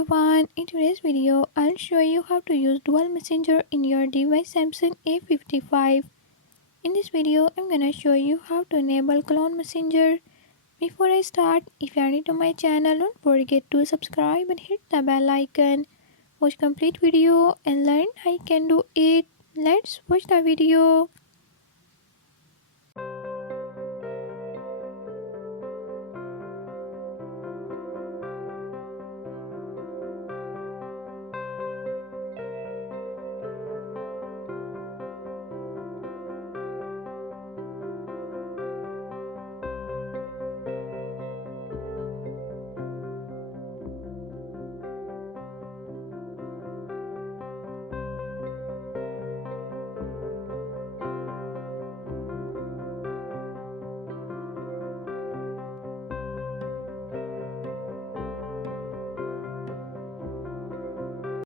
everyone, in today's video I'll show you how to use dual messenger in your device Samsung A55. In this video I'm gonna show you how to enable clone messenger. Before I start, if you are new to my channel, don't forget to subscribe and hit the bell icon. Watch complete video and learn how you can do it. Let's watch the video.